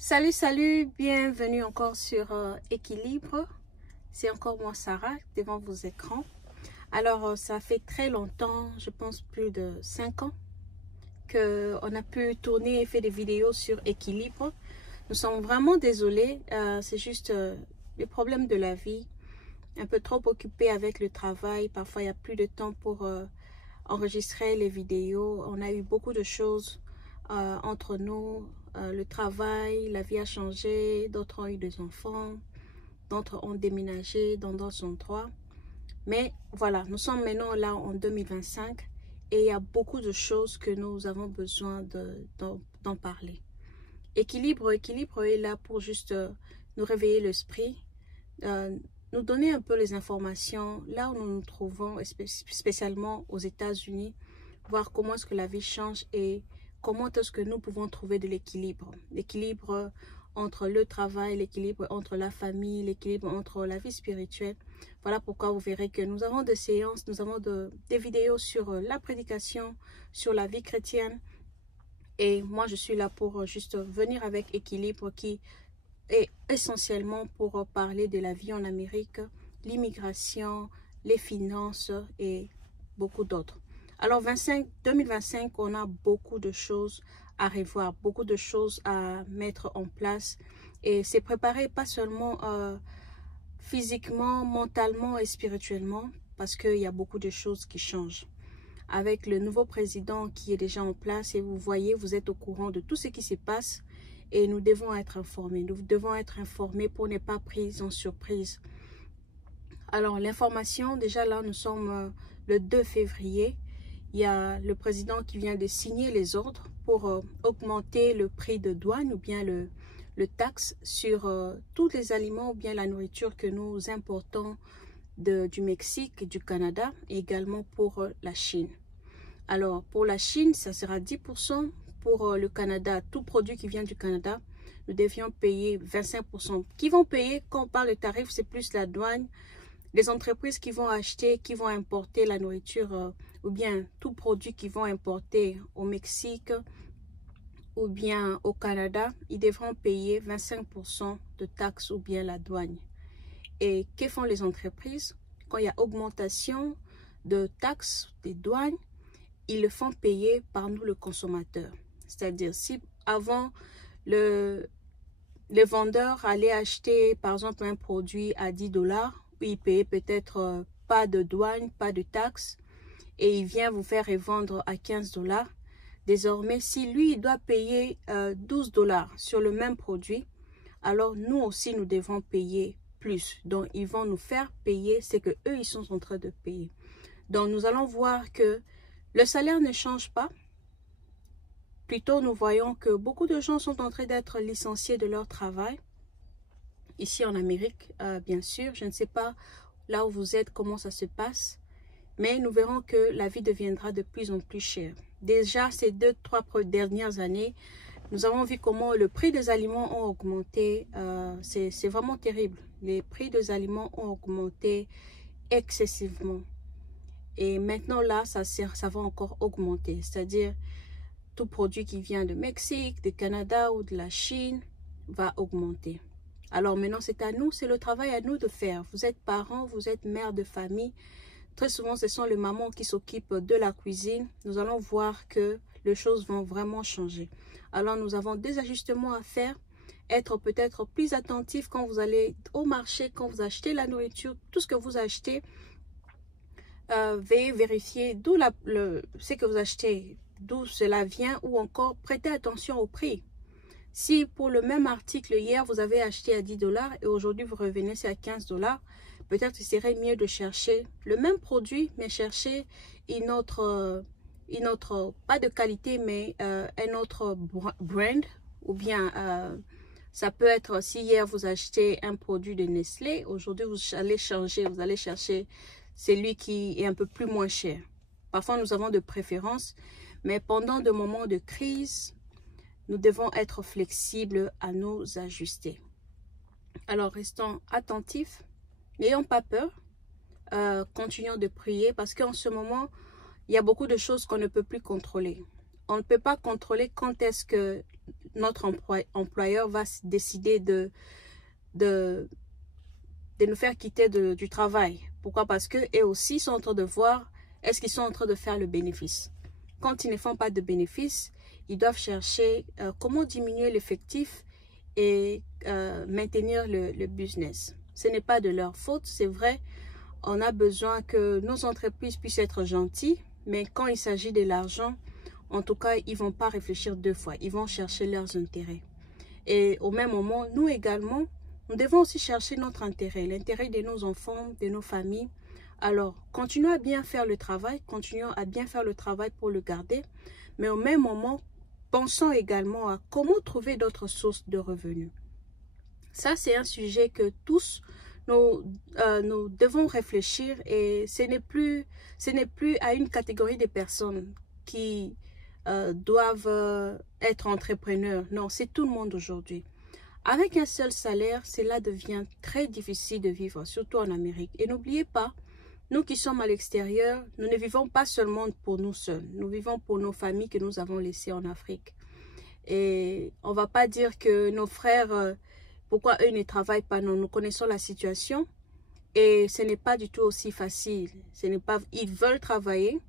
Salut, bienvenue encore sur Équilibre. C'est encore moi, Sarah, devant vos écrans. Alors, ça fait très longtemps, je pense plus de 5 ans, qu'on a pu tourner et faire des vidéos sur Équilibre. Nous sommes vraiment désolés, c'est juste les problèmes de la vie. Un peu trop occupé avec le travail, parfois il n'y a plus de temps pour enregistrer les vidéos. On a eu beaucoup de choses entre nous. Le travail, la vie a changé, d'autres ont eu des enfants, d'autres ont déménagé dans d'autres endroits. Mais voilà, nous sommes maintenant là en 2025 et il y a beaucoup de choses que nous avons besoin d'en parler. Équilibre est là pour juste nous réveiller l'esprit, nous donner un peu les informations là où nous nous trouvons, spécialement aux États-Unis, voir comment est-ce que la vie change et comment est-ce que nous pouvons trouver de l'équilibre. L'équilibre entre le travail, l'équilibre entre la famille, l'équilibre entre la vie spirituelle. Voilà pourquoi vous verrez que nous avons des séances, nous avons des vidéos sur la prédication, sur la vie chrétienne. Et moi, je suis là pour juste venir avec équilibre qui est essentiellement pour parler de la vie en Amérique, l'immigration, les finances et beaucoup d'autres. Alors 2025, on a beaucoup de choses à revoir, beaucoup de choses à mettre en place et c'est préparé pas seulement physiquement, mentalement et spirituellement parce qu'il y a beaucoup de choses qui changent. Avec le nouveau président qui est déjà en place et vous voyez, vous êtes au courant de tout ce qui se passe et nous devons être informés. Nous devons être informés pour ne pas pris en surprise. Alors l'information, déjà là, nous sommes le 2 février. Il y a le président qui vient de signer les ordres pour augmenter le prix de douane ou bien le taxe sur tous les aliments ou bien la nourriture que nous importons du Mexique et du Canada, et également pour la Chine. Alors pour la Chine, ça sera 10%. Pour le Canada, tout produit qui vient du Canada, nous devions payer 25%. Qui vont payer, quand on parle de tarifs, c'est plus la douane. Les entreprises qui vont acheter, qui vont importer la nourriture ou bien tout produit qu'ils vont importer au Mexique ou bien au Canada, ils devront payer 25% de taxes ou bien la douane. Et que font les entreprises? Quand il y a augmentation de taxes, des douanes, ils le font payer par nous, le consommateur. C'est-à-dire, si avant, les vendeurs allaient acheter, par exemple, un produit à 10 $, il payait peut-être pas de douane, pas de taxes, et il vient vous faire revendre à 15 $. Désormais, si lui, il doit payer 12 $ sur le même produit, alors nous aussi, nous devons payer plus. Donc, ils vont nous faire payer ce que eux ils sont en train de payer. Donc, nous allons voir que le salaire ne change pas. Plutôt, nous voyons que beaucoup de gens sont en train d'être licenciés de leur travail. Ici en Amérique, bien sûr. Je ne sais pas là où vous êtes, comment ça se passe. Mais nous verrons que la vie deviendra de plus en plus chère. Déjà, ces 2-3 dernières années, nous avons vu comment le prix des aliments ont augmenté. C'est vraiment terrible. Les prix des aliments ont augmenté excessivement. Et maintenant, là, ça va encore augmenter. C'est-à-dire, tout produit qui vient de Mexique, du Canada ou de la Chine va augmenter. Alors maintenant, c'est à nous, c'est le travail à nous de faire. Vous êtes parents, vous êtes mère de famille. Très souvent, ce sont les mamans qui s'occupent de la cuisine. Nous allons voir que les choses vont vraiment changer. Alors, nous avons des ajustements à faire. Être peut-être plus attentif quand vous allez au marché, quand vous achetez la nourriture, tout ce que vous achetez. Veuillez vérifier d'où ce que vous achetez, d'où cela vient ou encore prêtez attention au prix. Si pour le même article hier vous avez acheté à 10 $ et aujourd'hui vous revenez c'est à 15 $, peut-être qu'il serait mieux de chercher le même produit mais chercher une autre pas de qualité mais un autre brand ou bien ça peut être si hier vous achetez un produit de Nestlé, aujourd'hui vous allez changer, vous allez chercher celui qui est un peu plus moins cher. Parfois, nous avons de préférences, mais pendant des moments de crise, nous devons être flexibles à nous ajuster. Alors, restons attentifs, n'ayons pas peur, continuons de prier parce qu'en ce moment, il y a beaucoup de choses qu'on ne peut plus contrôler. On ne peut pas contrôler quand est-ce que notre employeur va décider de nous faire quitter du travail. Pourquoi? Parce qu'eux aussi sont en train de voir est-ce qu'ils sont en train de faire le bénéfice. Quand ils ne font pas de bénéfice, ils doivent chercher comment diminuer l'effectif et maintenir le business. Ce n'est pas de leur faute, c'est vrai. On a besoin que nos entreprises puissent être gentilles, mais quand il s'agit de l'argent, en tout cas, ils ne vont pas réfléchir deux fois. Ils vont chercher leurs intérêts. Et au même moment, nous également, nous devons aussi chercher notre intérêt, l'intérêt de nos enfants, de nos familles. Alors, continuons à bien faire le travail, continuons à bien faire le travail pour le garder, mais au même moment, pensons également à comment trouver d'autres sources de revenus. Ça, c'est un sujet que tous nous devons réfléchir et ce n'est plus à une catégorie de personnes qui doivent être entrepreneurs. Non, c'est tout le monde aujourd'hui. Avec un seul salaire, cela devient très difficile de vivre, surtout en Amérique. Et n'oubliez pas, nous qui sommes à l'extérieur, nous ne vivons pas seulement pour nous seuls. Nous vivons pour nos familles que nous avons laissées en Afrique. Et on ne va pas dire que nos frères, pourquoi eux ne travaillent pas? Non, nous connaissons la situation. Et ce n'est pas du tout aussi facile. Ils veulent travailler,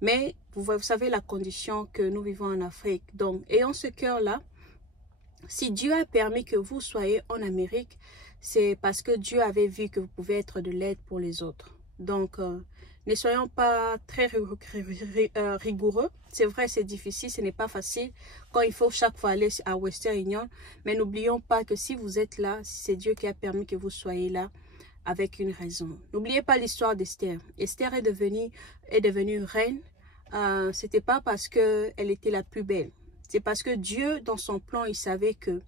mais vous savez la condition que nous vivons en Afrique. Donc, ayons ce cœur-là. Si Dieu a permis que vous soyez en Amérique, c'est parce que Dieu avait vu que vous pouvez être de l'aide pour les autres. Donc, ne soyons pas très rigoureux. C'est vrai, c'est difficile, ce n'est pas facile quand il faut chaque fois aller à Western Union. Mais n'oublions pas que si vous êtes là, c'est Dieu qui a permis que vous soyez là avec une raison. N'oubliez pas l'histoire d'Esther. Esther est devenue reine. Ce n'était pas parce qu'elle était la plus belle. C'est parce que Dieu, dans son plan, il savait qu'il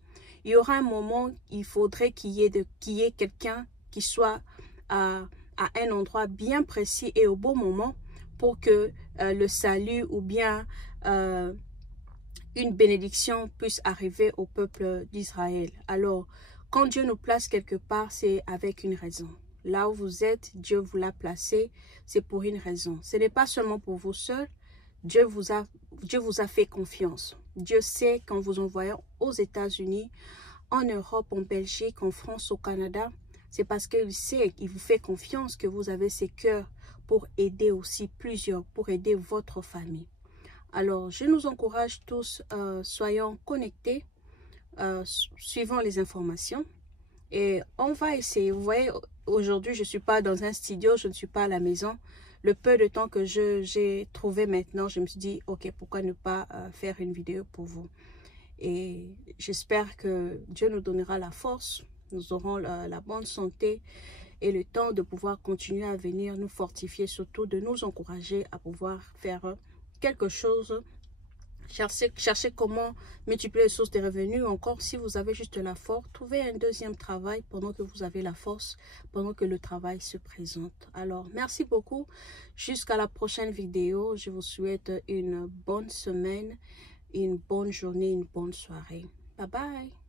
y aura un moment, il faudrait qu'il y ait quelqu'un qui soit à un endroit bien précis et au bon moment pour que le salut ou bien une bénédiction puisse arriver au peuple d'Israël. Alors, quand Dieu nous place quelque part, c'est avec une raison. Là où vous êtes, Dieu vous l'a placé, c'est pour une raison. Ce n'est pas seulement pour vous seul. Dieu vous a fait confiance. Dieu sait qu'en vous envoyant aux États-Unis, en Europe, en Belgique, en France, au Canada, c'est parce qu'il sait, il vous fait confiance que vous avez ces cœurs pour aider aussi plusieurs, pour aider votre famille. Alors, je nous encourage tous, soyons connectés, suivons les informations et on va essayer. Vous voyez, aujourd'hui, je ne suis pas dans un studio, je ne suis pas à la maison. Le peu de temps que j'ai trouvé maintenant, je me suis dit, ok, pourquoi ne pas faire une vidéo pour vous? Et j'espère que Dieu nous donnera la force, nous aurons la bonne santé et le temps de pouvoir continuer à venir nous fortifier, surtout de nous encourager à pouvoir faire quelque chose. Cherchez comment multiplier les sources de revenus. Encore, si vous avez juste la force, trouvez un deuxième travail pendant que vous avez la force, pendant que le travail se présente. Alors, merci beaucoup. Jusqu'à la prochaine vidéo. Je vous souhaite une bonne semaine, une bonne journée, une bonne soirée. Bye bye.